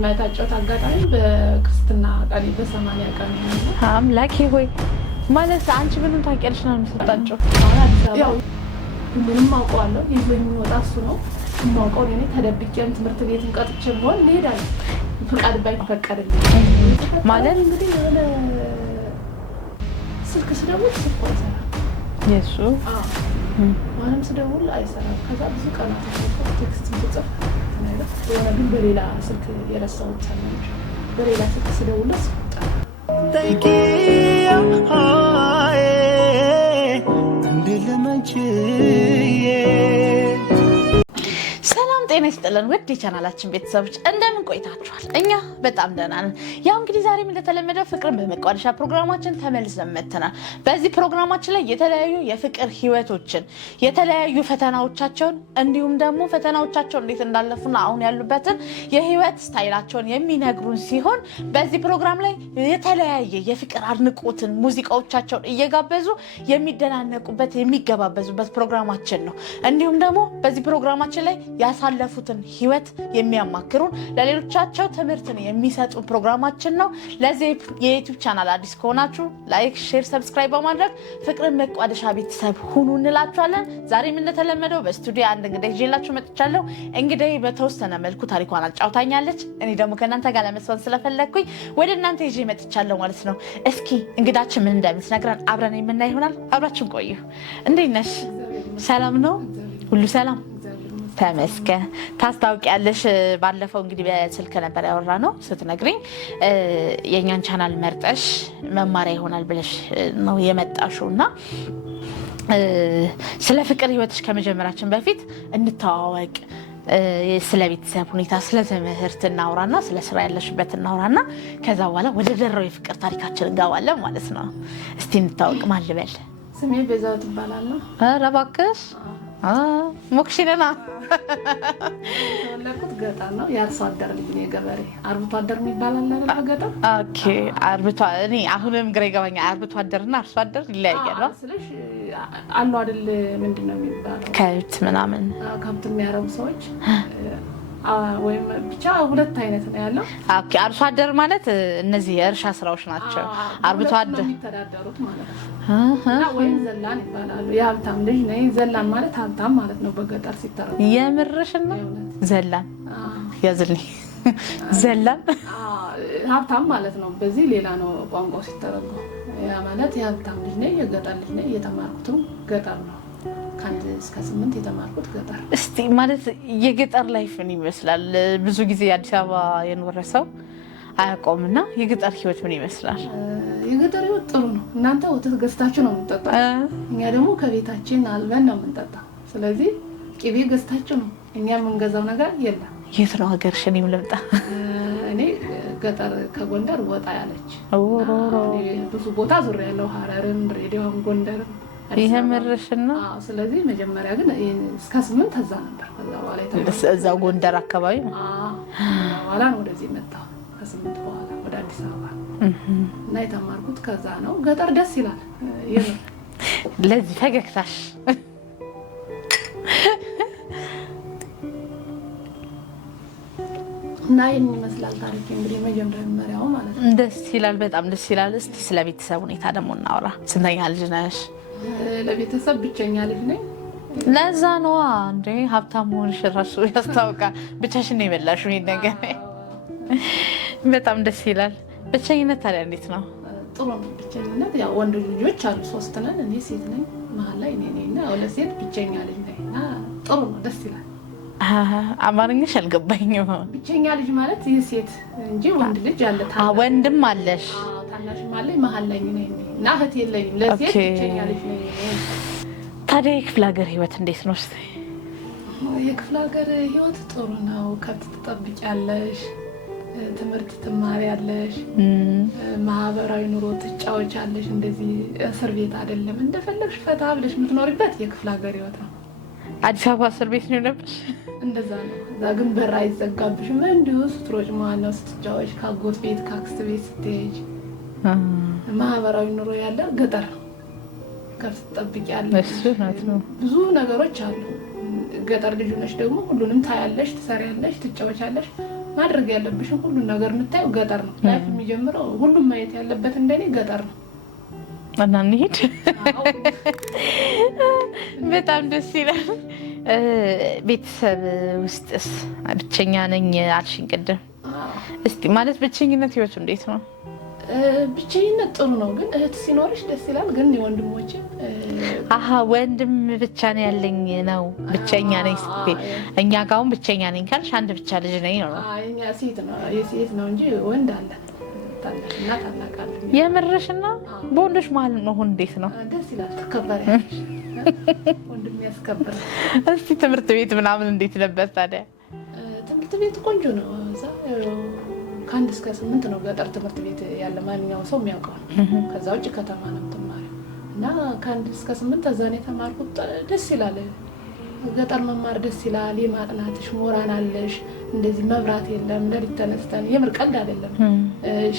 የማይታጨውት አጋጣሚ በክርስትና ቀን በ80 ቀን አምላኬ ሆይ ማለት አንቺ ምንም ታውቂያለሽ ነው የምትጣጨው? ያው ሁሉንም አውቀዋለሁ። ይዞኝ የሚወጣ እሱ ነው የማውቀው። እኔ ተደብቄም ትምህርት ቤትም ቀጥቼም ሆን እንሄዳለን። ፍቃድ ባይፈቀድልኝ ማለት እንግዲህ የሆነ ስልክ ስደውል ስልኩ አይሰራም። የሱ ማንም ስደውል አይሰራም። ከዛ ብዙ ቀናት ቴክስት ስጽፍ የሆነ ግን በሌላ ስልክ የረሳሁት ሰዎች በሌላ ስልክ ስደውልስ ጤና ይስጥልን ውድ የቻናላችን ቤተሰቦች እንደምን ቆይታችኋል? እኛ በጣም ደህና ነን። ያው እንግዲህ ዛሬም እንደተለመደው ፍቅርን በመቋደሻ ፕሮግራማችን ተመልሰን መጥተናል። በዚህ ፕሮግራማችን ላይ የተለያዩ የፍቅር ህይወቶችን፣ የተለያዩ ፈተናዎቻቸውን እንዲሁም ደግሞ ፈተናዎቻቸውን እንዴት እንዳለፉና አሁን ያሉበትን የህይወት ስታይላቸውን የሚነግሩን ሲሆን በዚህ ፕሮግራም ላይ የተለያየ የፍቅር አድናቆትን ሙዚቃዎቻቸውን እየጋበዙ የሚደናነቁበት የሚገባበዙበት ፕሮግራማችን ነው። እንዲሁም ደግሞ በዚህ ፕሮግራማችን ላይ ያሳለፉትን ህይወት የሚያማክሩን ለሌሎቻቸው ትምህርትን የሚሰጡ ፕሮግራማችን ነው። ለዚህ የዩቲዩብ ቻናል አዲስ ከሆናችሁ ላይክ፣ ሼር፣ ሰብስክራይብ በማድረግ ፍቅርን መቋደሻ ቤተሰብ ሁኑ እንላችኋለን። ዛሬም እንደተለመደው በስቱዲዮ አንድ እንግዳ ይዤላችሁ መጥቻለሁ። እንግዲህ በተወሰነ መልኩ ታሪኳን አጫውታኛለች። እኔ ደግሞ ከእናንተ ጋር ለመስማት ስለፈለግኩኝ ወደ እናንተ ይዤ መጥቻለሁ ማለት ነው። እስኪ እንግዳችን ምን እንደምትነግረን አብረን የምናይ ይሆናል። አብራችን ቆዩ። እንዴት ነሽ? ሰላም ነው? ሁሉ ሰላም? ተመስገን። ታስታውቂያለሽ። ባለፈው እንግዲህ በስልክ ነበር ያወራ ነው ስትነግሪኝ የኛን ቻናል መርጠሽ መማሪያ ይሆናል ብለሽ ነው የመጣሽው እና ስለ ፍቅር ህይወትሽ ከመጀመራችን በፊት እንተዋወቅ። ስለ ቤተሰብ ሁኔታ፣ ስለ ትምህርት እናውራና ስለ ስራ ያለሽበት እናውራና ከዛ በኋላ ወደ ደራው የፍቅር ታሪካችን እንገባለን ማለት ነው። እስቲ እንታወቅ። ማን ልበል? ስሜ ቤዛዊት እባላለሁ። ኧረ እባክሽ ሞክሽነና ተወለድኩት ገጠር ነው። የአርሶ አደር ልጅ ነው። የገበሬ አርብቶ አደር የሚባላል አይደል? ገጠር ኦኬ። አርብቶ እኔ አሁንም ግራ ይገባኛል። አርብቶ አደርና አርሶ አደር ይለያያል ስለሽ አሉ አይደል? ምንድነው የሚባለው? ከብት ምናምን ከብት የሚያረቡ ሰዎች ወይም ብቻ ሁለት አይነት ነው ያለው። ኦኬ። አርሶ አደር ማለት እነዚህ የእርሻ ስራዎች ናቸው። አርብቶ አደር የሚተዳደሩት ማለት ነው። እና ወይም ዘላን ይባላሉ። የሀብታም ልጅ ነኝ። ዘላን ማለት ሀብታም ማለት ነው በገጠር ሲተረጎም። የምርሽና ዘላን ያዝልኝ። ዘላን ሀብታም ማለት ነው። በዚህ ሌላ ነው ቋንቋው ሲተረጎም። ያ ማለት የሀብታም ልጅ ነኝ፣ የገጠር ልጅ ነኝ። የተማርኩትም ገጠር ነው። ከአንድ እስከ 8 የተማርኩት ገጠር። እስቲ ማለት የገጠር ላይፍን ይመስላል። ብዙ ጊዜ አዲስ አበባ የኖረ ሰው አያውቀውምና የገጠር ህይወት ምን ይመስላል? የገጠር ህይወት ጥሩ ነው። እናንተ ወተት ገዝታችሁ ነው የምትጠጣው፣ እኛ ደግሞ ከቤታችን አልበን ነው የምንጠጣው። ስለዚህ ቅቤ ገዝታችሁ ነው፣ እኛ የምንገዛው ነገር የለም። የት ነው ሀገርሽ? እኔም ልምጣ። እኔ ገጠር ከጎንደር ወጣ ያለች ብዙ ቦታ ዙሬያለሁ። ሀረርም፣ ድሬዳዋም፣ ጎንደርም። ይሄ ምርሽና? ስለዚህ መጀመሪያ ግን እስከ 8 እዛ ነበር። ከዛ በኋላ እዛው ጎንደር አካባቢ በኋላ ነው ወደዚህ መጣሁ። ከ8 በኋላ ወደ አዲስ አበባ እና የተማርኩት ከዛ ነው። ገጠር ደስ ይላል። ለዚህ ፈገግታሽ እና ይህን ይመስላል ታሪክ እንግዲህ መጀመሪያው ማለት ነው። ደስ ይላል፣ በጣም ደስ ይላል። እስቲ ስለ ቤተሰብ ሁኔታ ደግሞ እናውራ። ስንተኛ ልጅ ነሽ? ለቤተሰብ ብቸኛ ልጅ ነኝ። ለዛ ነዋ እንዴ ሀብታም መሆንሽ እራሱ ያስታውቃል። ብቻሽን ነው የበላሽው ይሄን ነገር። በጣም ደስ ይላል። ብቸኝነት ታዲያ እንዴት ነው? ጥሩ ነው ብቸኝነት። ያው ወንድ ልጆች አሉ 3 ነን፣ እኔ ሴት ነኝ። መሀል ላይ እኔ ነኝ እና ለሴት ብቸኛ ልጅ ነኝ እና ጥሩ ነው፣ ደስ ይላል። አማርኛሽ አልገባኝም። ብቸኛ ልጅ ማለት የሴት እንጂ ወንድ ልጅ አለ። ወንድም አለሽ? ታናሽም አለኝ። መሀል ላይ ነኝ እና እህት የለኝም። ለሴት ብቸኛ ልጅ ነኝ። ታዲያ የክፍለ ሀገር ህይወት እንዴት ነው? እስኪ የክፍለ ሀገር ህይወት ጥሩ ነው። ከብት ትጠብቂያለሽ፣ ትምህርት ትማሪያለሽ፣ ማህበራዊ ኑሮ ትጫወቻለሽ። እንደዚህ እስር ቤት አይደለም። እንደፈለግሽ ፈታ ብለሽ የምትኖሪበት የክፍለ ሀገር ህይወት ነው። አዲስ አበባ እስር ቤት ነው የነበርሽ? እንደዛ ነው። እዛ ግን በር አይዘጋብሽም። እንዲሁ ስትሮጭ መዋል ነው፣ ስትጫወች፣ ከአጎት ቤት ከአክስት ቤት ስትሄጅ። ማህበራዊ ኑሮ ያለ ገጠር ነው። ከብት ትጠብቂያለሽ፣ ብዙ ነገሮች አሉ። ገጠር ልጅ ነሽ ደግሞ ሁሉንም ታያለሽ፣ ትሰሪያለሽ፣ ትጫወቻለሽ። ማድረግ ያለብሽን ሁሉን ነገር የምታየው ገጠር ነው። ላይፍ የሚጀምረው ሁሉም ማየት ያለበት እንደኔ ገጠር ነው። እና እንሂድ። በጣም ደስ ይላል። ቤተሰብ ውስጥስ ብቸኛ ነኝ አልሽኝ ቅድም። እስቲ ማለት ብቸኝነት ህይወቱ እንዴት ነው? ብቸኝነት ጥሩ ነው፣ ግን እህት ሲኖርሽ ደስ ይላል። ግን የወንድሞቼ ወንድም ብቻ ነው ያለኝ ነው ብቸኛ ነኝ ስትይ፣ እኛ ጋር አሁን ብቸኛ ነኝ ካልሽ አንድ ብቻ ልጅ ነኝ ነው። እኛ ሴት ነው እንጂ ወንድ አለ እና ታላቃለች። የምርሽና በወንዶች መሀል መሆን እንዴት ነው? ደስ ይላል። ትከበሪያለሽ፣ ወንድም ያስከብራል። እስቲ ትምህርት ቤት ምናምን እንዴት ነበር ታዲያ? ትምህርት ቤት ቆንጆ ነው። እዛ ከ1 እስከ 8 ነው ገጠር ትምህርት ቤት ያለ ማንኛውም ሰው የሚያውቀው። ከዛ ውጭ ከተማ ነው የምትማሪው እና ከ1 እስከ 8 እዛ ነው የተማርኩት። ደስ ይላል። ገጠር መማር ደስ ይላል። የማጥናትሽ ሞራን አለሽ። እንደዚህ መብራት የለም። ለሊት ተነስተን የምር ቀልድ አይደለም።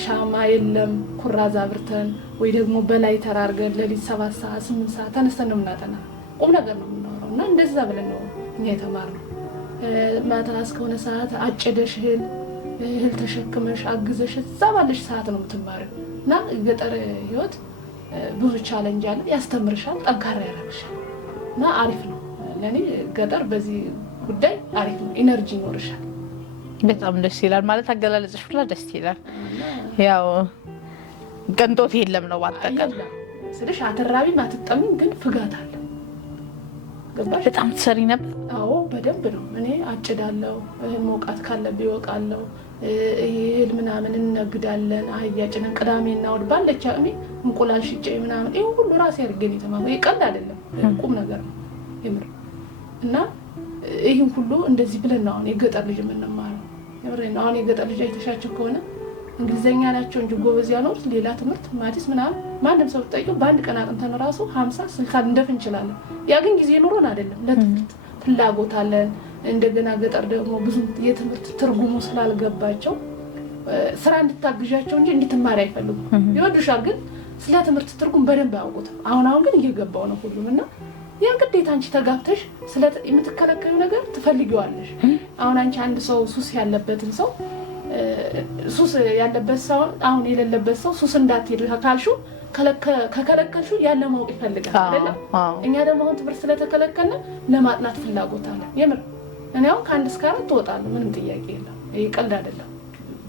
ሻማ የለም። ኩራዝ አብርተን ወይ ደግሞ በላይ ተራርገን ለሊት 7 ሰዓት 8 ሰዓት ተነስተን ነው የምናጠና። ቁም ነገር ነው የምናወራው እና እንደዛ ብለን ነው እኛ የተማርነው። ማታ እስከሆነ ሰዓት አጨደሽ እህል ተሸክመሽ አግዘሽ እዛ ባለሽ ሰዓት ነው የምትማሪው እና ገጠር ህይወት ብዙ ቻሌንጅ አለ። ያስተምርሻል፣ ጠንካራ ያደርግሻል እና አሪፍ ነው። ለኔ ገጠር በዚህ ጉዳይ አሪፍ ነው። ኢነርጂ ይኖርሻል። በጣም ደስ ይላል። ማለት አገላለጽሽ ሁላ ደስ ይላል። ያው ቅንጦት የለም ነው ባጠቃላይ ስልሽ አትራቢም አትጠሚም፣ ግን ፍጋት አለ። ገባሽ? በጣም ትሰሪ ነበር? አዎ በደንብ ነው። እኔ አጭዳለሁ፣ እህል መውቃት ካለብኝ እወቃለሁ። እህል ምናምን እንነግዳለን፣ አህያ ጭነን ቅዳሜና እሑድ ባለች አቅሜ እንቁላል ሽጬ ምናምን ይሄ ሁሉ ራሴ አድርጌ የተማርኩት። ቀልድ አይደለም፣ ቁም ነገር ነው የምር። እና ይህን ሁሉ እንደዚህ ብለን ነው አሁን የገጠር ልጅ የምንማረው። የምር ነው። አሁን የገጠር ልጅ አይተሻቸው ከሆነ እንግሊዘኛ ናቸው እንጂ ጎበዝ ያኖሩት ሌላ ትምህርት ማዲስ ምናምን ማንም ሰው ጠይቀው በአንድ ቀን አጥንተን ራሱ 50 60 እንደፍ እንችላለን። ያ ግን ጊዜ ኖሮን አይደለም። ለትምህርት ፍላጎት አለን። እንደገና ገጠር ደግሞ ብዙ የትምህርት ትርጉሙ ስላልገባቸው ስራ እንድታግዣቸው እንጂ እንድትማሪ አይፈልጉም። ይወዱሻል፣ ግን ስለ ትምህርት ትርጉም በደንብ አያውቁትም። አሁን ግን እየገባው ነው ሁሉም እና ያን ግዴታ አንቺ ተጋብተሽ ስለ የምትከለከዩ ነገር ትፈልጊዋለሽ። አሁን አንቺ አንድ ሰው ሱስ ያለበትን ሰው ሱስ ያለበት ሰው አሁን የሌለበት ሰው ሱስ እንዳትሄድ ካልሽው ከከለከልሽው ያለ ማወቅ ይፈልጋል አይደል? እኛ ደግሞ አሁን ትምህርት ስለተከለከለ ለማጥናት ፍላጎት አለ። የምር እኔ አሁን ከ1 እስከ 4 ትወጣለሁ፣ ምንም ጥያቄ የለም። ይሄ ቀልድ አይደለም፣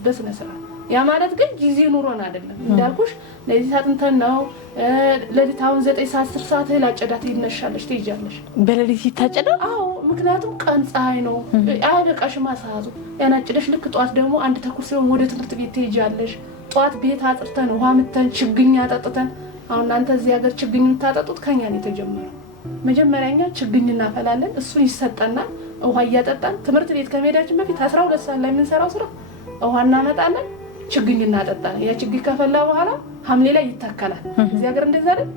በስነ ስርዓት። ያ ማለት ግን ጊዜ ኑሮን አይደለም። እንዳልኩሽ ለዚህ አጥንተን ነው። ለሊት አሁን 9 ሰዓት 10 ሰዓት ላጨዳት ይነሻለሽ፣ ትይጃለሽ። በሌሊት ይታጨዳ? አዎ፣ ምክንያቱም ቀን ፀሐይ ነው። አይበቃሽም ሰዓቱ። ያናጭደሽ ልክ ጠዋት ደግሞ 1 ተኩል ሲሆን ወደ ትምህርት ቤት ትይጃለሽ። ጠዋት ቤት አጥርተን ውሃ ምተን ችግኝ አጠጥተን። አሁን እናንተ እዚህ ሀገር ችግኝ የምታጠጡት ከኛ ነው የተጀመረው። መጀመሪያኛ ችግኝ እናፈላለን፣ እሱን ይሰጠናል። ውሃ እያጠጣን ትምህርት ቤት ከመሄዳችን በፊት 12 ሰዓት ላይ የምንሰራው ስራ ውሃ እናመጣለን፣ ችግኝ እናጠጣለን። ያ ችግኝ ከፈላ በኋላ ሐምሌ ላይ ይተከላል። እዚህ ሀገር እንደዛ አይደል?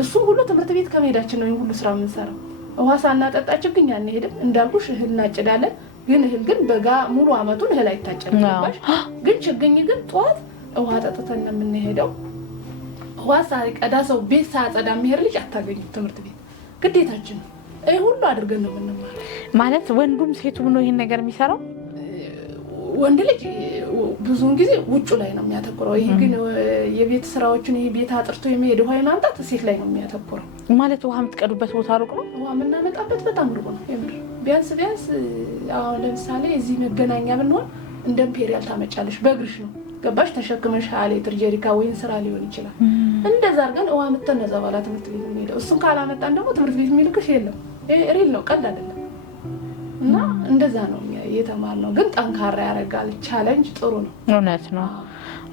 እሱም ሁሉ ትምህርት ቤት ከመሄዳችን ነው ሁሉ ስራ የምንሰራው። ውሃ ሳናጠጣ ችግኝ አንሄድም። እንዳልኩሽ እህል እናጭዳለን። ግን እህል ግን በጋ ሙሉ አመቱን እህል አይታጨድም። ግን ችግኝ ግን ጠዋት ውሃ ጠጥተን ነው የምንሄደው። ውሃ ሳይቀዳ ሰው ቤት ሳያጸዳ የሚሄድ ልጅ አታገኙም ትምህርት ቤት። ግዴታችን ነው። ይሄ ሁሉ አድርገን ነው የምንማረው። ማለት ወንዱም ሴቱም ነው ይሄን ነገር የሚሰራው። ወንድ ልጅ ብዙውን ጊዜ ውጩ ላይ ነው የሚያተኩረው። ይሄ ግን የቤት ስራዎችን ይሄ ቤት አጥርቶ የሚሄድ ውሃ ማምጣት ሴት ላይ ነው የሚያተኩረው። ማለት ውሃ የምትቀዱበት ቦታ ሩቅ ነው፣ ውሃ የምናመጣበት በጣም ሩቅ ነው። የምር ቢያንስ አሁን ለምሳሌ እዚህ መገናኛ ብንሆን እንደ ኢምፔሪያል ታመጫለሽ፣ በእግርሽ ነው ገባሽ? ተሸክመሽ 20 ሊትር ጀሪካ ወይን ስራ ሊሆን ይችላል። እንደዛ አድርገን ውሃ ምተን ነዛ በኋላ ትምህርት ቤት የሚሄደው። እሱን ካላመጣን ደግሞ ትምህርት ቤት የሚልክሽ የለም። ሪል ነው፣ ቀልድ አይደለም። እና እንደዛ ነው የተማርነው። ግን ጠንካራ ያደርጋል። ቻሌንጅ ጥሩ ነው። እውነት ነው።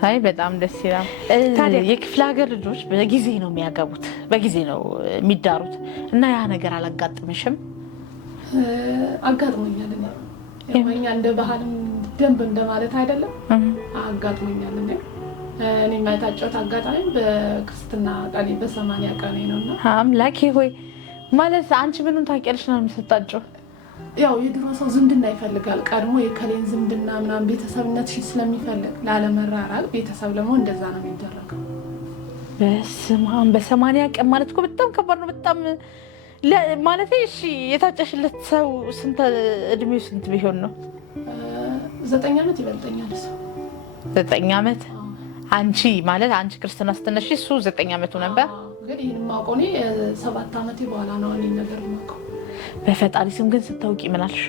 አይ በጣም ደስ ይላል። ታዲያ የክፍለ ሀገር ልጆች በጊዜ ነው የሚያገቡት፣ በጊዜ ነው የሚዳሩት እና ያ ነገር አላጋጥምሽም? አጋጥሞኛል። እኛ እንደ ባህልም ደንብ እንደማለት አይደለም፣ አጋጥሞኛል። እኔ የማይታጨት አጋጣሚ በክርስትና ቀኔ በ80 ቀኔ ነውና አምላኬ ሆይ ማለት አንቺ ምኑን ታውቂያለሽ ነው የምትታጨው? ያው የድሮ ሰው ዝምድና ይፈልጋል። ቀድሞ የከሌን ዝምድና ምናምን ቤተሰብነትሽን ስለሚፈልግ ላለመራራቅ ቤተሰብ ደግሞ እንደዛ ነው የሚደረገው። በስመ አብ በ80 ቀን ማለት እኮ በጣም ከባድ ነው። በጣም ማለት እሺ፣ የታጨሽለት ሰው ስንት እድሜው ስንት ቢሆን ነው? 9 ዓመት ይበልጠኛል እሱ። 9 ዓመት አንቺ ማለት አንቺ ክርስትና ስትነሺ እሱ 9 ዓመቱ ነበር። ግን ይህን የማውቀው እኔ 7 ዓመቴ በኋላ ነው እኔ ነገር የማውቀው። በፈጣሪ ስም ግን ስታውቂ ምን አልሽ?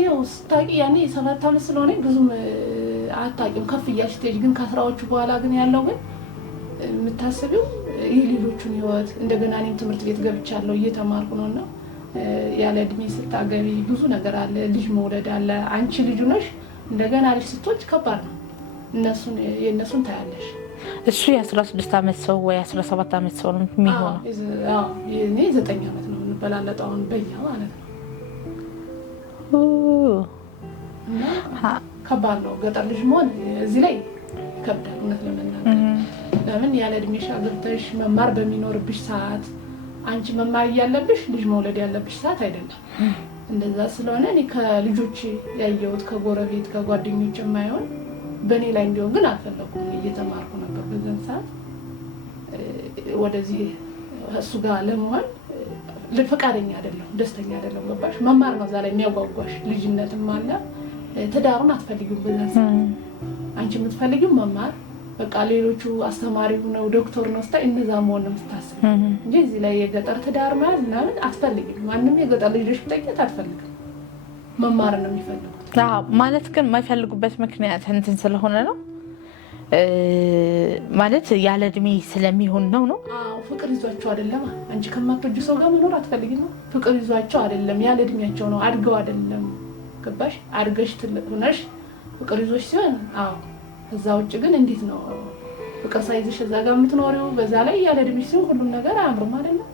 ያው ስታውቂ ያኔ 7 ዓመት ስለሆነ ብዙም አታውቂም። ከፍ እያልሽ ስትሄጂ ግን ከ10ዎቹ በኋላ ግን ያለው ግን የምታስቢው የሌሎቹን ህይወት እንደገና እኔም ትምህርት ቤት ገብቻለሁ እየተማርኩ ነው። እና ያለ እድሜ ስታገቢ ብዙ ነገር አለ። ልጅ መውለድ አለ። አንቺ ልጁ ነሽ እንደገና ልጅ ስትወልጂ ከባድ ነው። የእነሱን ታያለሽ። እሱ የ16 ዓመት ሰው ወይ 17 ዓመት ሰው ነው የሚሆነው። እኔ 9 ዓመት ነው የምንበላለጠው አሁን በኛ ማለት ነው። እና ከባድ ነው ገጠር ልጅ መሆን እዚህ ላይ ይከብዳል እውነት ለመናገር። ለምን ያለ እድሜሽ አግብተሽ መማር በሚኖርብሽ ሰዓት አንቺ መማር እያለብሽ ልጅ መውለድ ያለብሽ ሰዓት አይደለም። እንደዛ ስለሆነ እኔ ከልጆች ያየሁት ከጎረቤት ከጓደኞች የማይሆን በእኔ ላይ እንዲሆን ግን አልፈለኩም። እየተማርኩ ነበር በዛን ሰዓት። ወደዚህ እሱ ጋር ለመሆን ፈቃደኛ አይደለም፣ ደስተኛ አይደለም። ገባሽ? መማር ነው እዛ ላይ የሚያጓጓሽ። ልጅነትም አለ። ትዳሩን አትፈልጊም በዛን ሰዓት። አንቺ የምትፈልጊው መማር በቃ ሌሎቹ አስተማሪ ነው ዶክተር ነው ስታይ እነዛ መሆን ነው የምታስብ እንጂ እዚህ ላይ የገጠር ትዳር ማለት ምናምን አትፈልጊም። ማንም የገጠር ልጆች ብጠይቂያት አትፈልግም። መማር ነው የሚፈልጉት። ማለት ግን የማይፈልጉበት ምክንያት እንትን ስለሆነ ነው ማለት ያለ እድሜ ስለሚሆን ነው። ፍቅር ይዟቸው አይደለም። አንቺ ከማትወጂ ሰው ጋር መኖር አትፈልጊም። ፍቅር ይዟቸው አይደለም፣ ያለ እድሜያቸው ነው። አድገው አይደለም። ገባሽ? አድገሽ ትልቅ ሆነሽ ፍቅር ይዞሽ ሲሆን እዛ ውጭ ግን እንዴት ነው ፍቅር ሳይዝሽ እዛ ጋር የምትኖሪው? በዛ ላይ ያለ እድሜሽ ሲሆን ሁሉም ነገር አያምርም አይደለም።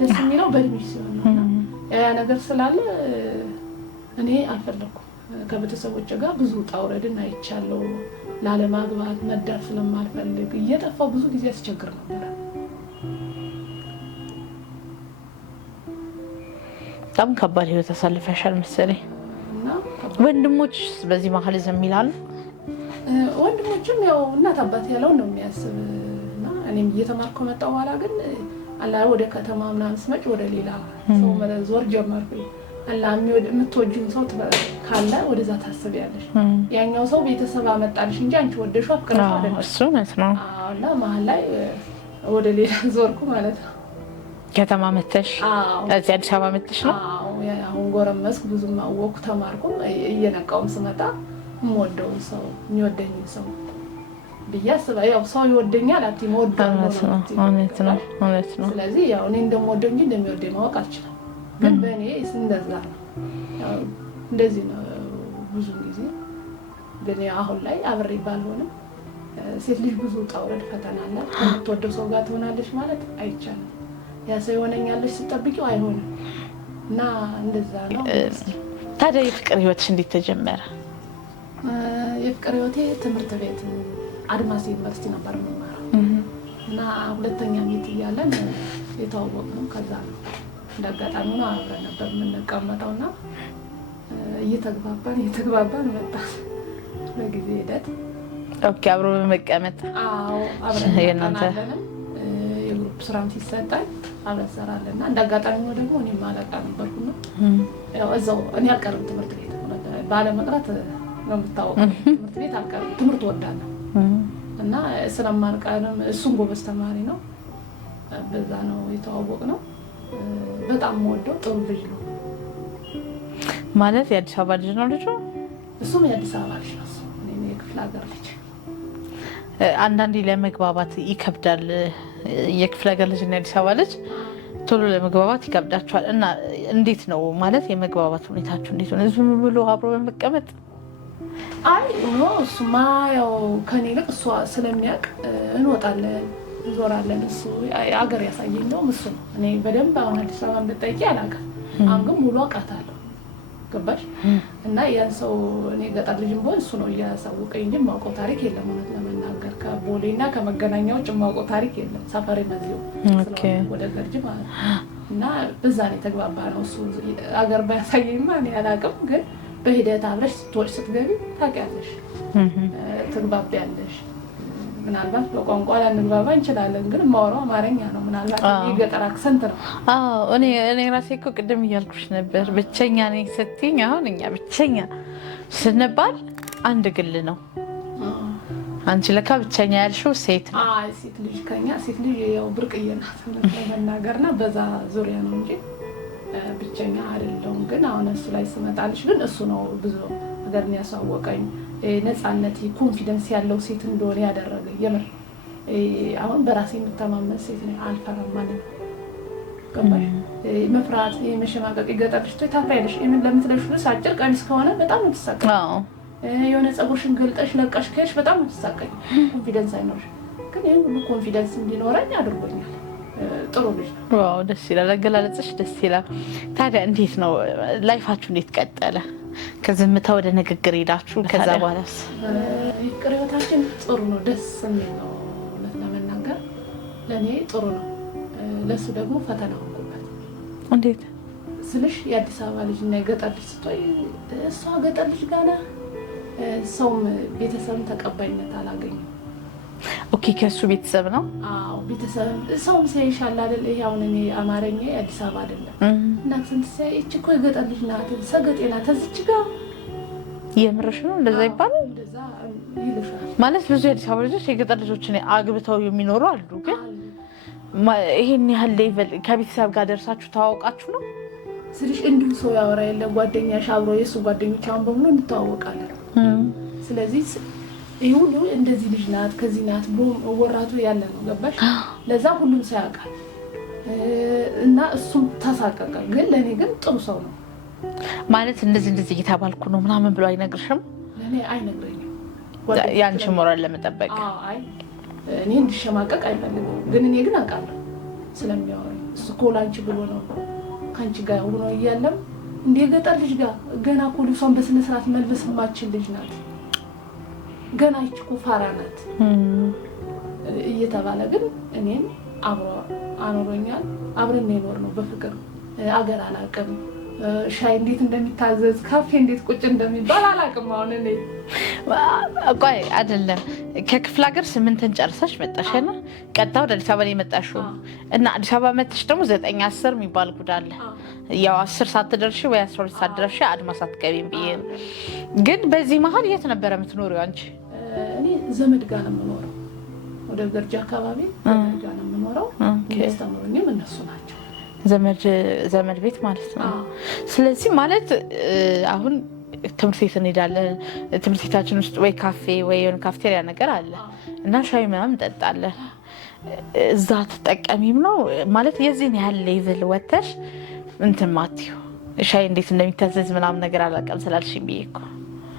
ደስ የሚለው በእድሜሽ ሲሆን ነው። ያ ነገር ስላለ እኔ አልፈለኩም። ከቤተሰቦች ጋር ብዙ ውጣ ውረድን አይቻለሁ። ላለማግባት መዳር ስለማልፈልግ እየጠፋው ብዙ ጊዜ ያስቸግር ነበር። በጣም ከባድ ህይወት አሳልፈሻል መሰለኝ። ወንድሞች በዚህ መሀል ዝም ይላሉ? ወንድሞችም ያው እናት አባት ያለውን ነው የሚያስብ እና እኔም እየተማርኩ መጣሁ። በኋላ ግን አላ ወደ ከተማ ምናምን ስመጭ ወደ ሌላ ሰው መዞር ጀመርኩኝ። አላ የምትወጂውን ሰው ካለ ወደዛ ታስቢያለሽ። ያኛው ሰው ቤተሰብ አመጣልሽ እንጂ አንቺ ወደሽው አፍቅረሽ አይደለም። እሱ ማለት ነው። እና መሀል ላይ ወደ ሌላ ዞርኩ ማለት ነው። ከተማ መተሽ እዚህ አዲስ አበባ መተሽ ነው? አሁን ጎረመስኩ፣ ብዙም አወኩ፣ ተማርኩም። እየነቃውም ስመጣ የምወደውን ሰው የሚወደኝን ሰው ብዬ አስባ ያው ሰው ይወደኛል አትይም ወደው ነው። እውነት ነው። ስለዚህ ያው እኔ እንደምወደው እንጂ እንደሚወደኝ ማወቅ አልችልም። ግን በእኔ እንደዛ ነው። ያው እንደዚህ ነው ብዙ ጊዜ። ግን አሁን ላይ አብሬ ባልሆንም ሴት ልጅ ብዙ ውጣ ውረድ ፈተና አለ። ከምትወደው ሰው ጋር ትሆናለች ማለት አይቻልም። ያ ሰው ይሆነኛለች ስትጠብቂው አይሆንም እና እንደዛ ነው። ታዲያ የፍቅር ህይወትሽ እንዴት ተጀመረ? የፍቅር ህይወቴ ትምህርት ቤት አድማስ ዩኒቨርሲቲ ነበር የምማረው እና 2ኛ ዓመት እያለን የተዋወቅነው ከዛ ነው። እንዳጋጣሚ ነው አብረን ነበር የምንቀመጠው እና እየተግባባን መጣን በጊዜ ሂደት። ኦኬ፣ አብሮ በመቀመጥ አብረን የግሩፕ ስራም ሲሰጣኝ አብረን እንሰራለን እና እንዳጋጣሚ ነው ደግሞ እኔም አለቃ ነበርኩና ያው እዛው እኔ አልቀርም ትምህርት ቤት ባለመቅረት ነው የምታወቀው። ትምህርት ቤት አልቀርም፣ ትምህርት ወዳለሁ እና ስለማልቀርም እሱም ጎበዝ ተማሪ ነው። በዛ ነው የተዋወቅነው። በጣም የምወደው ጥሩ ልጅ ነው። ማለት የአዲስ አበባ ልጅ ነው ልጁ? እሱም የአዲስ አበባ ልጅ ነው። እኔ የክፍለ ሀገር ልጅ። አንዳንዴ ለመግባባት ይከብዳል። የክፍለ ሀገር ልጅ እና የአዲስ አበባ ልጅ ቶሎ ለመግባባት ይከብዳቸዋል። እና እንዴት ነው ማለት የመግባባት ሁኔታችሁ እንዴት ነው? ዝም ብሎ አብሮ በመቀመጥ? አይ እሱማ ያው ከኔ ይልቅ እሷ ስለሚያውቅ እንወጣለን እንዞራለን። እሱ አገር ያሳየኝ ነው እሱ ነው። እኔ በደንብ አሁን አዲስ አበባ ብትጠይቂ አላውቅም። አሁን ግን ሙሉ አውቃታለሁ። ገባሽ? እና ያን ሰው እኔ ገጠር ልጅም ብሆን እሱ ነው እያሳወቀኝ እንጂ የማውቀው ታሪክ የለም። እውነት ለመናገር ከቦሌና ከመገናኛ ውጭ የማውቀው ታሪክ የለም። ሰፈሬ መዚው ወደ ገርጅ ማለት ነው። እና በዛ ነው የተግባባ ነው። እሱ አገር ባያሳየኝማ እኔ አላውቅም። ግን በሂደት አብረሽ ስትወጪ ስትገቢ ታውቂያለሽ፣ ትግባቢያለሽ። ምናልባት በቋንቋ ላንግባባ እንችላለን፣ ግን የማወራው አማርኛ ነው። ምናልባት የገጠር አክሰንት ነው። እኔ ራሴ እኮ ቅድም እያልኩሽ ነበር ብቸኛ ነኝ ስትይኝ፣ አሁን እኛ ብቸኛ ስንባል አንድ ግል ነው። አንቺ ለካ ብቸኛ ያልሽው ሴት ነው። ሴት ልጅ ከኛ ሴት ልጅ ያው ብርቅዬ ናት ለመናገርና በዛ ዙሪያ ነው እንጂ ብቸኛ አይደለሁም። ግን አሁን እሱ ላይ ስመጣልሽ ግን እሱ ነው ብዙ ነገር ያሳወቀኝ ነፃነት ኮንፊደንስ ያለው ሴት እንደሆነ ያደረገኝ። የምር አሁን በራሴ የምተማመን ሴት ነኝ። አልፈራም ማለት ነው። ገባሽ? መፍራት የመሸማቀቅ ይገጠርሽ ታፍሪያለሽ። ምን ለምትለብሺው አጭር ቀሚስ ከሆነ በጣም ነው ትሳቀቂው። የሆነ ፀጉርሽን ገልጠሽ ለቀሽ ከሄድሽ በጣም ነው ትሳቀቂው። ኮንፊደንስ አይኖርሽ። ግን ይሄ ሁሉ ኮንፊደንስ እንዲኖረኝ አድርጎኛል። ጥሩ ልጅ ነው። ዋው ደስ ይላል። አገላለጽሽ ደስ ይላል። ታዲያ እንዴት ነው ላይፋችሁ እንዴት ቀጠለ? ከዝምታ ወደ ንግግር ሄዳችሁ ከዛ በኋላስ? ፍቅር ህይወታችን ጥሩ ነው፣ ደስ የሚል ነው። እውነት ለመናገር ለእኔ ጥሩ ነው፣ ለእሱ ደግሞ ፈተና ሆንኩበት። እንዴት ስልሽ የአዲስ አበባ ልጅ እና የገጠር ልጅ ስትሆይ እሷ ገጠር ልጅ ጋር ሰውም ቤተሰብም ተቀባይነት አላገኘም። ኦኬ ከሱ ቤተሰብ ነው? አዎ ቤተሰብ ሰውም ሲያይሻል አይደል? ይሄ አሁን እኔ አማርኛ የአዲስ አበባ አይደለም እና ስንት ሲያይ እቺ እኮ የገጠር ልጅ ናት፣ ሰገጤ ናት፣ እዚች ጋር የምርሽ ነው እንደዛ ይባላል? እንደዛ ይልሻል ማለት ብዙ የአዲስ አበባ ልጆች የገጠር ልጆችን አግብተው የሚኖሩ አሉ። ግን ይሄን ያህል ሌቭል ከቤተሰብ ጋር ደርሳችሁ ታዋውቃችሁ ነው ስልሽ? እንዲሁ ሰው ያወራ የለ ጓደኛሽ አብሮ የእሱ ጓደኞች አሁን በሙሉ እንተዋወቃለን። ስለዚህ ይሄ ሁሉ እንደዚህ ልጅ ናት ከዚህ ናት ብሎ ወራቱ ያለ ነው። ገባሽ? ለዛ ሁሉም ሰው ያውቃል እና እሱም ተሳቀቀ። ግን ለእኔ ግን ጥሩ ሰው ነው ማለት እንደዚህ እየተባልኩ ነው ምናምን ብሎ አይነግርሽም? ለእኔ አይነግረኝም። ያንቺ ሞራል ለመጠበቅ አይ እኔ እንዲሸማቀቅ አይፈልግም። ግን እኔ ግን አውቃለሁ ስለሚያወራኝ እሱ እኮ ላንቺ ብሎ ነው ከአንቺ ጋር ሆኖ እያለም እንደ የገጠር ልጅ ጋር ገና እኮ ልብሷን በስነ ስርዓት መልበስ የማትችል ልጅ ናት፣ ገና ይቺ እኮ ፋራ ናት እየተባለ ግን እኔን አብሮ አኖሮኛል። አብረን የኖር ነው በፍቅር አገር አላውቅም። ሻይ እንዴት እንደሚታዘዝ ካፌ እንዴት ቁጭ እንደሚባል አላውቅም። አሁን እኔ ቆይ አይደለም ከክፍለ ሀገር 8ን ጨርሰሽ መጣሽና ቀጥታ ወደ አዲስ አበባ የመጣሽው እና አዲስ አበባ መጥተሽ ደግሞ 9 10 የሚባል ጉድ አለ። ያው 10 ሰዓት ትደርሺ ወይ 12 ሰዓት ትደርሺ አድማስ አትገቢም ብዬ ነው። ግን በዚህ መሀል የት ነበረ የምትኖሪው አንቺ? እኔ ዘመድ ጋር ነው የምኖረው፣ ወደ ገርጂ አካባቢ ዘመድ ጋር ነው የምኖረው። የሚያስተምሩኝም እነሱ ናቸው። ዘመድ ቤት ማለት ነው። ስለዚህ ማለት አሁን ትምህርት ቤት እንሄዳለን። ትምህርት ቤታችን ውስጥ ወይ ካፌ ወይ የሆነ ካፍቴሪያ ነገር አለ እና ሻይ ምናምን እንጠጣለን። እዛ ትጠቀሚም ነው ማለት የዚህን ያህል ሌቭል ወተሽ እንትን ማትዩ ሻይ እንዴት እንደሚታዘዝ ምናምን ነገር አላውቅም ስላልሽኝ ብዬ እኮ።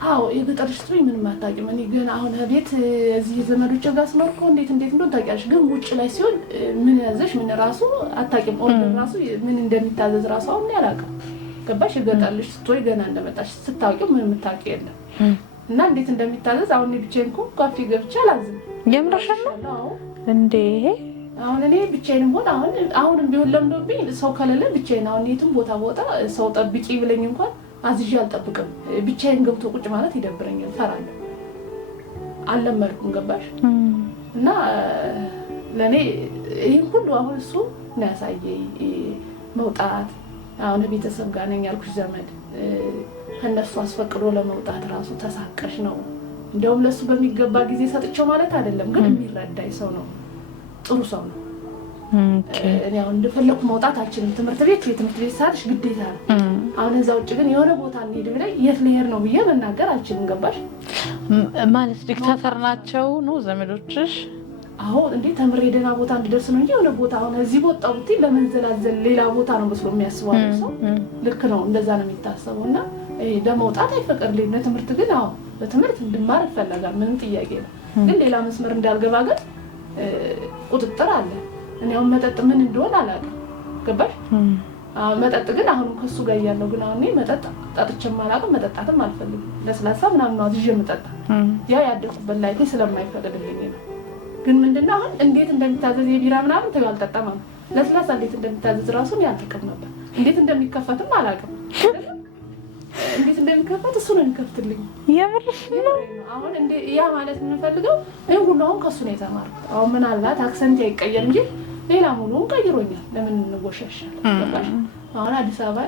አዎ የገጠር ልጅ ምንም አታውቂም። እኔ ግን አሁን ቤት እዚህ ዘመዶች ጋር ስኖር እኮ እንዴት እንደሆነ ታውቂያለሽ። ግን ውጭ ላይ ሲሆን ምን ያዘሽ ምን ራሱ አታውቂም። ኦርደር ራሱ ምን እንደሚታዘዝ ራሱ አሁን አላውቅም። ገባሽ? የገጠር ልጅ ስትሆይ ገና እንደመጣሽ ስታውቂው ምን የምታውቂ የለም እና እንዴት እንደሚታዘዝ አሁን ብቻዬን እኮ ካፌ ገብቼ አላዝም። የምርሽን ነው እንዴ? አሁን እኔ ብቻዬን ሆነ አሁንም ቢሆን ለምዶብኝ ሰው ከሌለ ብቻዬን አሁን የትም ቦታ ቦታ ሰው ጠብቂ ብለኝ እንኳን አዝዤ አልጠብቅም። ብቻዬን ገብቶ ቁጭ ማለት ይደብረኛል፣ እፈራለሁ። አልለመድኩም። ገባሽ? እና ለእኔ ይህን ሁሉ አሁን እሱ ነው ያሳየኝ። መውጣት አሁን ቤተሰብ ጋር ነኝ ያልኩሽ ዘመድ ከእነሱ አስፈቅዶ ለመውጣት ራሱ ተሳቀሽ ነው። እንደውም ለእሱ በሚገባ ጊዜ ሰጥቼው ማለት አይደለም፣ ግን የሚረዳኝ ሰው ነው፣ ጥሩ ሰው ነው። እኔ አሁን እንደፈለኩ መውጣት አልችልም። ትምህርት ቤት ሰዓትሽ ግዴታ ነው። አሁን እዛ ውጭ ግን የሆነ ቦታ እንሂድ ብለኝ የት ልሄድ ነው ብዬ መናገር አልችልም። ገባሽ? ማለት ዲክታተር ናቸው ነው ዘመዶችሽ? አዎ እንዴ ተምሬ ደህና ቦታ እንድደርስ ነው እንጂ የሆነ ቦታ አሁን እዚህ ወጣሁ ብትይ ለመንዘላዘል ሌላ ቦታ ነው መስሎ የሚያስበው ሰው። ልክ ነው፣ እንደዛ ነው የሚታሰበው። እና ለመውጣት አይፈቀድልኝም። ለትምህርት ግን አዎ በትምህርት እንድማር ይፈለጋል፣ ምንም ጥያቄ ነው። ግን ሌላ መስመር እንዳልገባ ግን ቁጥጥር አለ። እኔ አሁን መጠጥ ምን እንደሆነ አላውቅም። ገባሽ? መጠጥ ግን አሁን ከሱ ጋር እያለሁ ግን አሁን መጠጥ ጠጥቼም አላውቅም፣ መጠጣትም አልፈልግም። ለስላሳ ምናምን ነው ይዤ የምጠጣ። ያ ያደኩበት ላይፌ ስለማይፈቅድልኝ ነው። ግን ምንድነው አሁን እንዴት እንደሚታዘዝ የቢራ ምናምን ተው አልጠጣም። ለስላሳ እንዴት እንደሚታዘዝ ራሱ ያልተቀም ነበር። እንዴት እንደሚከፈትም አላውቅም። እንዴት እንደሚከፈት እሱ ነው የሚከፍትልኝ። የምርሽ ነው? አሁን እንደ ያ ማለት የምፈልገው ይሄ ሁሉ አሁን ከሱ ነው የተማርኩት። አሁን ምናልባት አክሰንት አይቀየር እንጂ ሌላ ሙሉውን ቀይሮኛል። ለምን እንወሻሻል? አሁን አዲስ አበባ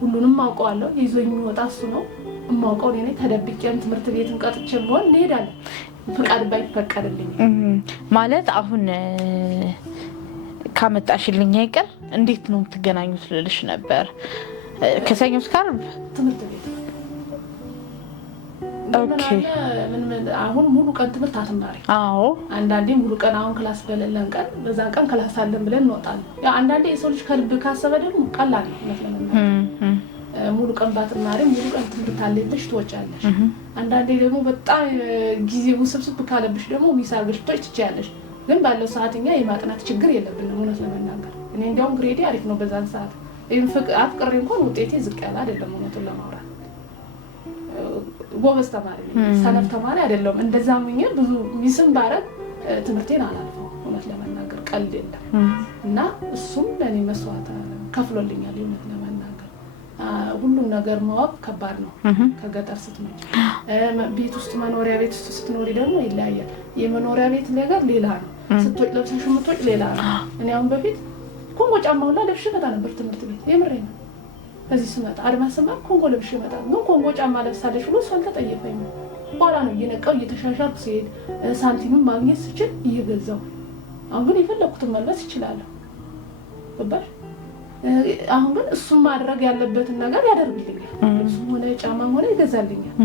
ሁሉንም አውቀዋለሁ። ይዞኝ የሚወጣ እሱ ነው። የማውቀው እኔ ተደብቄም ትምህርት ቤትን ቀጥቼም ቢሆን እንሄዳለን። ፍቃድ ባይፈቀድልኝ ማለት አሁን ካመጣሽልኝ አይቀር እንዴት ነው የምትገናኙት ልልሽ ነበር። ከሰኞ እስከ ዓርብ ትምህርት ቤት አሁን ሙሉ ቀን ትምህርት አትማሪ። አዎ አንዳንዴ ሙሉ ቀን አሁን ክላስ በሌለን ቀን በዛን ቀን ክላስ አለን ብለን እንወጣለን። ያ አንዳንዴ የሰው ልጅ ከልብ ካሰበ ደግሞ ቀላል ነው። ሙሉ ቀን ባትማሪ ሙሉ ቀን ትምህርት አለ ብለሽ ትወጫለሽ። አንዳንዴ ደግሞ በጣም ጊዜ ውስብስብ ካለብሽ ደግሞ ሚስ አድርገሽ ትወጪያለሽ። ግን ባለው ሰዓትኛ የማጥናት ችግር የለብንም እውነት ለመናገር። እኔ እንዲያውም ግሬዴ አሪፍ ነው በዛን ሰዓት። አፍቅሬ እንኳን ውጤቴ ዝቅ ያለ አይደለም እውነቱን ለማውራት። ጎበዝ ተማሪ ሰነፍ ተማሪ አይደለም። እንደዛም ሆኜ ብዙ ሚስም ባረግ ትምህርቴን አላልፈው እውነት ለመናገር ቀልድ የለም። እና እሱም ለኔ መስዋዕት ከፍሎልኛል እውነት ለመናገር። ሁሉም ነገር ማወቅ ከባድ ነው ከገጠር ስትመጪ። ቤት ውስጥ መኖሪያ ቤት ውስጥ ስትኖሪ ደግሞ ይለያያል። የመኖሪያ ቤት ነገር ሌላ ነው፣ ስትወጪ ለብሰሽ የምትወጪ ሌላ ነው። እኔ አሁን በፊት ኮንጎ ጫማ ሁላ ለብሼ እመጣ ነበር ትምህርት ቤት። የምሬን ነው። ከዚህ ስመጣ አድማስ ስማር ኮንጎ ለብሼ እመጣ። ግን ኮንጎ ጫማ ለብሳለሽ ብሎ እሱ አልተጠየፈኝም። በኋላ ነው እየነቃው እየተሻሻልኩ ስሄድ ሳንቲምን ማግኘት ስችል እየገዛው። አሁን ግን የፈለኩትን መልበስ እችላለሁ። ገባሽ? አሁን ግን እሱም ማድረግ ያለበትን ነገር ያደርግልኛል። እሱም ሆነ ጫማም ሆነ ይገዛልኛል።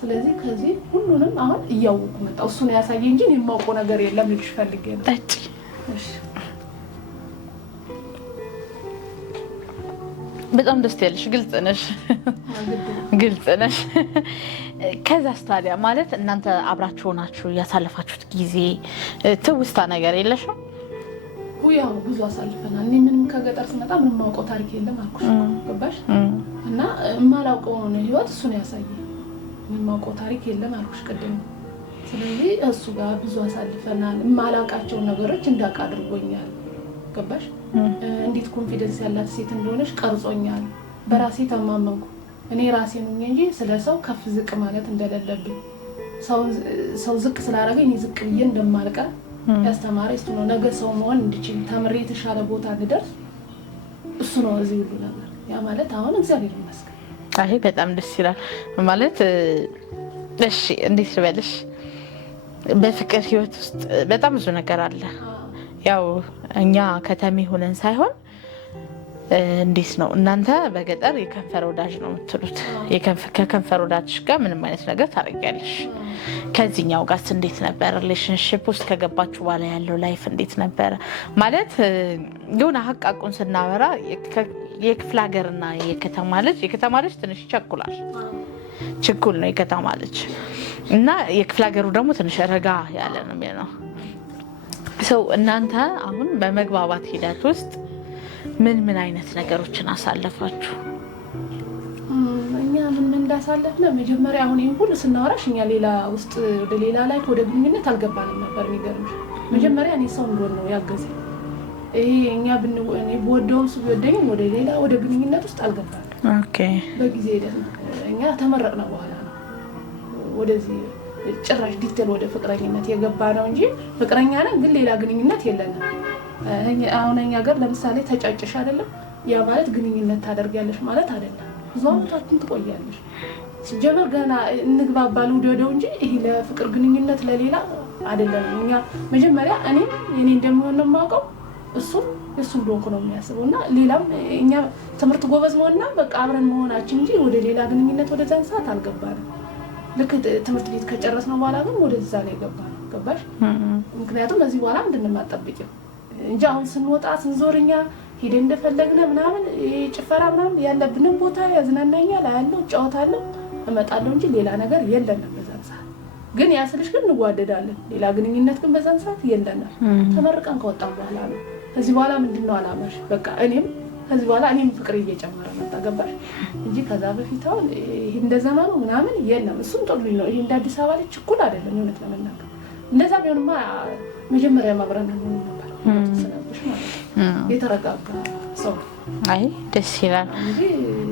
ስለዚህ ከዚህ ሁሉንም አሁን እያወቁ መጣሁ። እሱ ነው ያሳየኝ እንጂ የማውቀው ነገር የለም ልልሽ ፈልጌ ነው። እሺ በጣም ደስ ያለሽ ግልጽ ነሽ። ከዛስ ታዲያ ማለት እናንተ አብራችሁ ሆናችሁ ያሳለፋችሁት ጊዜ ትውስታ ነገር የለሽም? ያው ብዙ አሳልፈናል። እኔ ምንም ከገጠር ስመጣ ምንም ማውቀው ታሪክ የለም አልኩሽ። ገባሽ? እና የማላውቀውን ህይወት እሱ ነው ያሳየኝ። ምንም ማውቀው ታሪክ የለም አልኩሽ ቅድም። ስለዚህ እሱ ጋር ብዙ አሳልፈናል። የማላውቃቸውን ነገሮች እንዳውቅ አድርጎኛል። ገባሽ? እንዴት ኮንፊደንስ ያላት ሴት እንደሆነች ቀርጾኛል። በራሴ ተማመንኩ። እኔ ራሴ ነኝ እንጂ ስለሰው ከፍ ዝቅ ማለት እንደሌለብኝ፣ ሰው ዝቅ ስላደረገኝ እኔ ዝቅ ብዬ እንደማልቀር ያስተማረ እሱ ነው። ነገ ሰው መሆን እንድችል ተምሬ የተሻለ ቦታ እንድደርስ እሱ ነው እዚህ ሁሉ ነገር። ያ ማለት አሁን እግዚአብሔር ይመስገን። አይ በጣም ደስ ይላል ማለት። እሺ እንዴት ልበልሽ፣ በፍቅር ህይወት ውስጥ በጣም ብዙ ነገር አለ። ያው እኛ ከተሜ ሆነን ሳይሆን እንዴት ነው እናንተ በገጠር የከንፈር ወዳጅ ነው የምትሉት። ከከንፈር ወዳጅሽ ጋር ምንም አይነት ነገር ታደርጊያለሽ። ከዚህኛው ጋር እንዴት ነበር ሪሌሽንሺፕ ውስጥ ከገባችሁ በኋላ ያለው ላይፍ እንዴት ነበር? ማለት የሆነ ሀቃቁን ስናወራ የክፍለ ሀገርና የከተማ ልጅ ትንሽ ይቸኩላል። ችኩል ነው የከተማ ልጅ እና የክፍለ ሀገሩ ደግሞ ትንሽ ረጋ ያለ ነው። ሰው እናንተ አሁን በመግባባት ሂደት ውስጥ ምን አይነት ነገሮችን አሳለፋችሁ? እኛ ምን እንዳሳለፍነ መጀመሪያ አሁን ይሄን ሁሉ ስናወራሽ እኛ ሌላ ውስጥ ወደ ሌላ ላይ ወደ ግንኙነት አልገባንም ነበር። የሚገርምሽ መጀመሪያ እኔ ሰው እንደሆነ ነው ያገዘኝ። ይሄ እኛ እኔ በወደውም እሱ ቢወደኝም ወደ ግንኙነት ውስጥ አልገባንም። ኦኬ። በጊዜ ሂደት እኛ ተመረቅነ በኋላ ነው ወደዚህ ጭራሽ ዲቴል ወደ ፍቅረኝነት የገባ ነው እንጂ ፍቅረኛ ነን ግን ሌላ ግንኙነት የለንም። አሁን እኛ ጋር ለምሳሌ ተጫጭሽ አይደለም ያ ማለት ግንኙነት ታደርጊያለሽ ማለት አይደለም። ብዙ አመታችን ትቆያለሽ። ሲጀመር ገና እንግባባሉ ወደው እንጂ ይሄ ለፍቅር ግንኙነት ለሌላ አይደለም። እኛ መጀመሪያ እኔ እንደምሆን ነው የማውቀው፣ እሱም የሱ እንደሆንኩ ነው የሚያስበው። እና ሌላም እኛ ትምህርት ጎበዝ መሆንና በቃ አብረን መሆናችን እንጂ ወደ ሌላ ግንኙነት ወደዛን ሰዓት አልገባንም። ልክ ትምህርት ቤት ከጨረስነው በኋላ ግን ወደዛ ላይ ገባን። ገባሽ? ምክንያቱም እዚህ በኋላ ምንድን ነው የማጠብቂው እንጂ አሁን ስንወጣ ስንዞርኛ ሄደ እንደፈለግነ ምናምን ጭፈራ ምናምን ያለብንን ቦታ ያዝናናኛል፣ አያለሁ፣ እጫወታለሁ፣ እመጣለሁ እንጂ ሌላ ነገር የለንም በዛን ሰዓት። ግን ያስልሽ ግን እንዋደዳለን። ሌላ ግንኙነት ግን በዛን ሰዓት የለንም። ተመርቀን ከወጣን በኋላ ነው ከዚህ በኋላ ምንድነው አላማሽ? በቃ ከዚህ በኋላ እኔም ፍቅር እየጨመረ መጣ። ገባሽ? እንጂ ከዛ በፊት አሁን ይሄ እንደዘመኑ ምናምን የለም። እሱም ጥሉኝ ነው። ይሄ እንደ አዲስ አበባ ላይ ችኩል አይደለም እውነት ለመናገር። እንደዛ ቢሆንማ መጀመሪያ ማብረን ነው ነበር ስለብሽ ማለት ነው። የተረጋጋ ሰው አይ ደስ ይላል እንጂ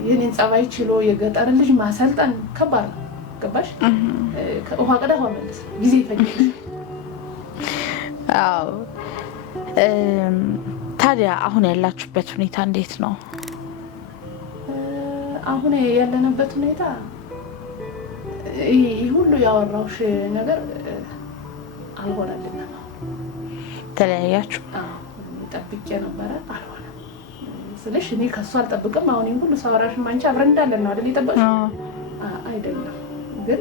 የኔን ጸባይ ችሎ የገጠር ልጅ ማሰልጠን ከባድ ነው። ገባሽ? ውሃ ቀዳ ውሃ መልስ ጊዜ ይፈጃል። አዎ። ታዲያ አሁን ያላችሁበት ሁኔታ እንዴት ነው? አሁን ያለንበት ሁኔታ ይሄ ሁሉ ያወራውሽ ነገር አልሆነልኝም። ተለያያችሁ? ጠብቄ ነበረ አልሆነም ስልሽ እኔ ከሱ አልጠብቅም። አሁን ይሄን ሁሉ ሳወራሽም አንቺ አብረን እንዳለን ነው አይደል የጠበቅሽ? አይደለም ግን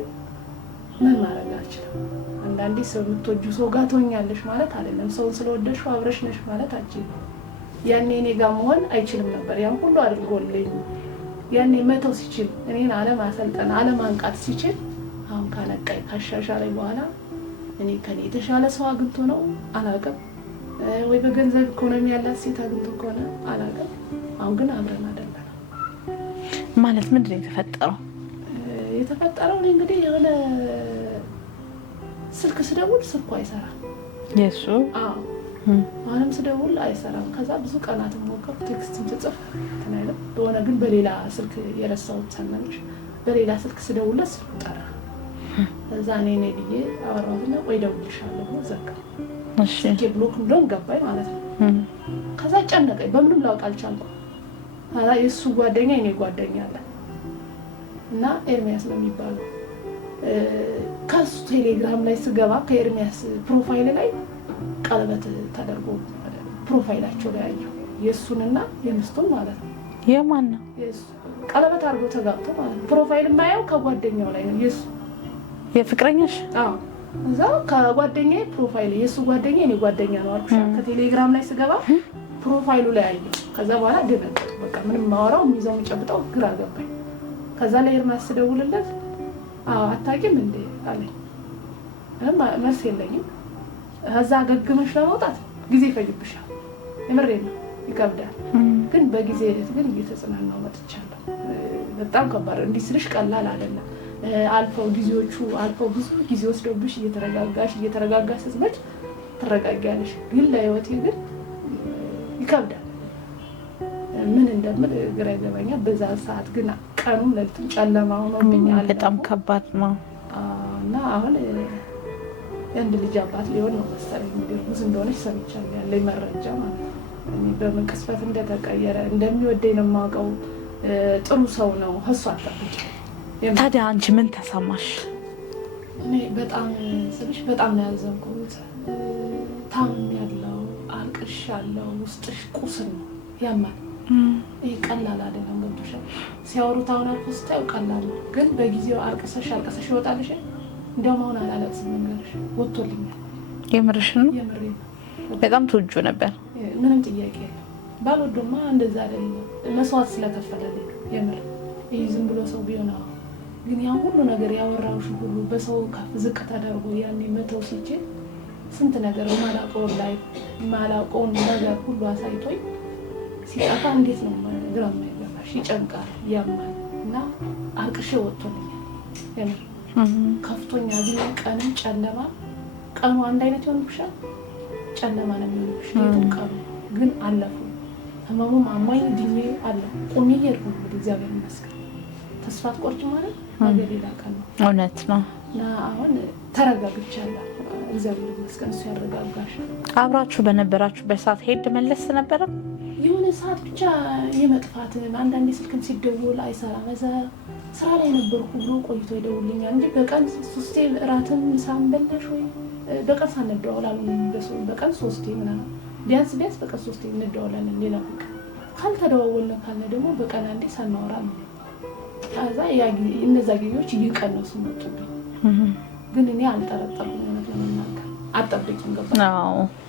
ምን ማድረግ አልችልም። አንዳንዴ ሰው የምትወጂው ሰው ጋር ትሆኛለሽ ማለት አይደለም። ሰውን ስለወደድሽው አብረሽ ነሽ ማለት አትችይም። ያኔ እኔ ጋር መሆን አይችልም ነበር። ያን ሁሉ አድርጎልኝ ያኔ መተው ሲችል እኔን አለማሰልጠን አለማንቃት ሲችል አሁን ካነቃኝ ካሻሻለኝ በኋላ እኔ ከኔ የተሻለ ሰው አግኝቶ ነው አላውቅም፣ ወይ በገንዘብ ኢኮኖሚ ያላት ሴት አግኝቶ ከሆነ አላውቅም። አሁን ግን አብረን አይደለም ማለት ምንድን ነው የተፈጠረው? የተፈጠረው እኔ እንግዲህ የሆነ ስልክ ስደውል ስልኩ አይሰራም። የሱ አሁንም ስደውል አይሰራም። ከዛ ብዙ ቀናት ሞከርኩ፣ ቴክስትም ስጽፍ ተናይለ በሆነ ግን በሌላ ስልክ የረሳሁት ሰነች በሌላ ስልክ ስደውልለት ስልኩ ጠራ። እዛ እኔ ብዬ አወራሁትና ቆይ እደውልልሻለሁ ብሎ ዘጋ። እሺ ብሎክ እንደውም ገባኝ ማለት ነው። ከዛ ጨነቀኝ፣ በምንም ላውቅ አልቻልኩም። ከዛ የእሱ ጓደኛ የኔ ጓደኛ አለ እና ኤርሚያስ ነው የሚባለው። ከሱ ቴሌግራም ላይ ስገባ ከኤርሚያስ ፕሮፋይል ላይ ቀለበት ተደርጎ ፕሮፋይላቸው ላይ ያየው የእሱንና የምስቱን ማለት ነው። የማን ነው? ቀለበት አድርጎ ተጋብቶ ማለት ነው። ፕሮፋይል የማየው ከጓደኛው ላይ ነው የእሱ የፍቅረኛሽ? አዎ እዛ ከጓደኛዬ ፕሮፋይል የእሱ ጓደኛ የኔ ጓደኛ ነው አልኩሽ። ከቴሌግራም ላይ ስገባ ፕሮፋይሉ ላይ ያየው። ከዛ በኋላ ደነገጥኩ። በቃ ምንም ማወራው የሚይዘው የሚጨብጠው ግራ ገባኝ። ከዛ ላይ ኤርሚያስ ስደውልለት አታውቂም እንዴ አለኝ። መልስ የለኝም። ከዛ ገግመሽ ለመውጣት ጊዜ ይፈጅብሻል። የምሬን ነው፣ ይከብዳል። ግን በጊዜ ሂደት ግን እየተጽናናሁ መጥቻለሁ። በጣም ከባድ እንዲህ ስልሽ ቀላል አይደለም። አልፈው ጊዜዎቹ አልፈው ብዙ ጊዜ ወስዶብሽ እየተረጋጋሽ ስትመጪ ትረጋጊያለሽ። ግን ለህይወቴ ግን ይከብዳል። ምን እንደምል ግራ ይገባኛል። በዛ ሰዓት ግን ቀኑም ለሊቱም ጨለማ ሆኖብኛል። በጣም ከባድ ነው እና አሁን የአንድ ልጅ አባት ሊሆን ነው መሰለኝ። እንግዲህ ብዙ እንደሆነች ሰምቻለሁ፣ ያለኝ መረጃ ማለት ነው። እኔ በምን ቅስፈት እንደተቀየረ እንደሚወደኝ ነው የማውቀው። ጥሩ ሰው ነው። እሱ አጠብቂ። ታዲያ አንቺ ምን ተሰማሽ? እኔ በጣም ስልሽ በጣም ነው ያዘንኩት። ታምሜያለሁ፣ አልቅሻለሁ። ውስጥሽ ቁስል ነው፣ ያማል። ይሄ ቀላል አይደለም። ገብቶሻል? ሲያወሩት አሁን አልፎ ስታዩ ቀላል ነው፣ ግን በጊዜው አልቅሰሽ ይወጣልሽ። እንደውም አሁን አላለቅስም፣ መንገርሽ ወጥቶልኛል። የምርሽን ነው? የምሬን። በጣም ትወጁ ነበር? ምንም ጥያቄ የለም። ባልወደማ እንደዛ አይደለም። መስዋዕት ስለከፈለልኝ የምር ይህ ዝም ብሎ ሰው ቢሆን ግን ያን ሁሉ ነገር ያወራውሽ ሁሉ በሰው ከፍ ዝቅ ተደርጎ ያኔ መተው ሲችል ስንት ነገር ማላውቀውን ነገር ሁሉ አሳይቶኝ ሲጠፋ እንዴት ነው ግራ የማይገባሽ? ይጨንቃል፣ ያማል። እና አልቅሼ ወጥቶልኛል የምር ከፍቶኛ። ግን ቀንም ጨለማ ቀኑ አንድ አይነት ይሆንብሻል፣ ጨለማ ነው የሚሆንብሽ ሌቱም ቀኑ። ግን አለፉ። ህመሙም አሟኝ ድኜ አለሁ። ቁሜ እየሄድኩ እንግዲህ እግዚአብሔር ይመስገን። ተስፋ አትቆርጭ ማለት ነገ ሌላ ቀን ነው። እውነት ነው። እና አሁን ተረጋግቻለሁ። እግዚአብሔር ይመስገን፣ እሱ ያረጋጋሽ። አብራችሁ በነበራችሁበት ሰዓት ሄድ መለስ ነበረ? የሆነ ሰዓት ብቻ የመጥፋት አንዳንዴ ስልክም ሲደውል አይሰራም። እዛ ስራ ላይ ነበርኩ ብሎ ቆይቶ ይደውልኛል እንጂ በቀን 3 እራትም ምሳም በላሽ ወይ በቀን ሳንደዋወል በቀን 3 ምናምን ቢያንስ በቀን 3 እንደዋወላለን። ሌላ በቃ ካልተደዋወልን ካለ ደግሞ በቀን አንዴ ሳናወራ ነው። ከዛ እነዛ ጊዜዎች እየቀነሱ መጡብኝ። ግን እኔ አልጠረጠርኩም። እውነት ለመናገር አልጠብቂም። ገባ?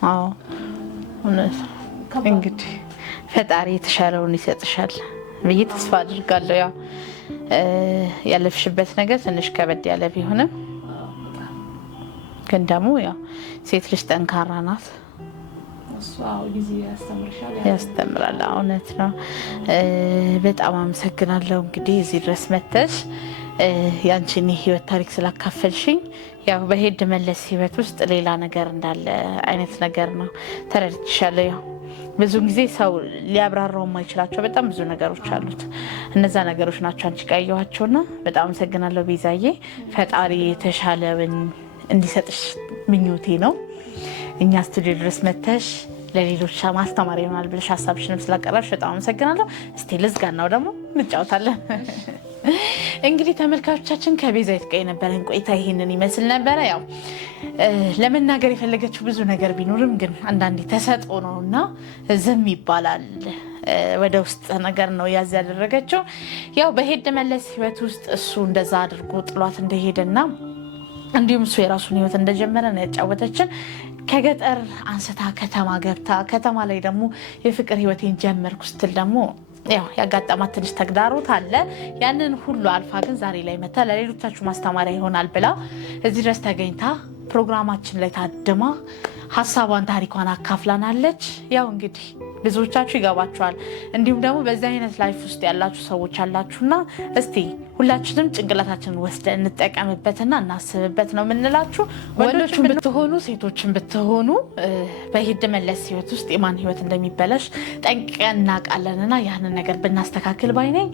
አዎ እውነት። እንግዲህ ፈጣሪ የተሻለውን ይሰጥሻል ብዬ ተስፋ አድርጋለሁ። ያው ያለፍሽበት ነገር ትንሽ ከበድ ያለ ቢሆንም ግን ደግሞ ያው ሴት ልጅ ጠንካራ ናት። ጊዜ ያስተምራል። እውነት ነው። በጣም አመሰግናለሁ። እንግዲህ እዚህ ድረስ መተሽ ያንቺን የህይወት ታሪክ ስላካፈልሽኝ። ያው በሄድ መለስ ህይወት ውስጥ ሌላ ነገር እንዳለ አይነት ነገር ነው ተረድቻለሁ። ያው ብዙ ጊዜ ሰው ሊያብራራው የማይችላቸው በጣም ብዙ ነገሮች አሉት። እነዛ ነገሮች ናቸው አንቺ ጋር ያየኋቸውና በጣም አመሰግናለሁ ቤዛዬ። ፈጣሪ የተሻለውን እንዲሰጥሽ ምኞቴ ነው። እኛ ስቱዲዮ ድረስ መተሽ ለሌሎች ማስተማር ይሆናል ብለሽ ሀሳብሽንም ስላቀረብሽ በጣም አመሰግናለሁ። እስቲ ልዝጋናው ደግሞ እንጫወታለን። እንግዲህ ተመልካቾቻችን ከቤዛዊት ጋር የነበረን ቆይታ ይሄንን ይመስል ነበረ። ያው ለመናገር የፈለገችው ብዙ ነገር ቢኖርም ግን አንዳንዴ ተሰጥኦ ነውና ዝም ይባላል። ወደ ውስጥ ነገር ነው ያዝ ያደረገችው። ያው በሄድ መለስ ህይወት ውስጥ እሱ እንደዛ አድርጎ ጥሏት እንደሄደና እንዲሁም እሱ የራሱን ህይወት እንደጀመረ ነው ያጫወተችን። ከገጠር አንስታ ከተማ ገብታ ከተማ ላይ ደግሞ የፍቅር ህይወቴን ጀመርኩ ስትል ደግሞ ያው ያጋጠማት ትንሽ ተግዳሮት አለ። ያንን ሁሉ አልፋ ግን ዛሬ ላይ መታ ለሌሎቻችሁ ማስተማሪያ ይሆናል ብላ እዚህ ድረስ ተገኝታ ፕሮግራማችን ላይ ታድማ ሀሳቧን ታሪኳን አካፍላናለች። ያው እንግዲህ ብዙዎቻችሁ ይገባችኋል። እንዲሁም ደግሞ በዚህ አይነት ላይፍ ውስጥ ያላችሁ ሰዎች አላችሁና እስቲ ሁላችንም ጭንቅላታችንን ወስደን እንጠቀምበትና እናስብበት ነው የምንላችሁ። ወንዶችን ብትሆኑ ሴቶችን ብትሆኑ በሄድ መለስ ህይወት ውስጥ የማን ህይወት እንደሚበላሽ ጠንቅቀን እናውቃለንና ያንን ነገር ብናስተካክል ባይ ነኝ።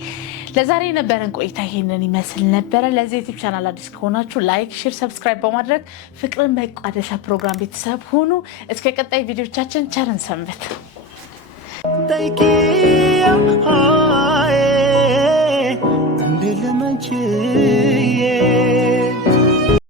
ለዛሬ የነበረን ቆይታ ይሄንን ይመስል ነበረ። ለዚህ ዩቲዩብ ቻናል አዲስ ከሆናችሁ ላይክ፣ ሼር፣ ሰብስክራይብ በማድረግ ፍቅርን መቋደሻ ፕሮግራም ቤተሰብ ሁኑ። እስከ ቀጣይ ቪዲዮቻችን ቸርን ሰንበት። Thank you.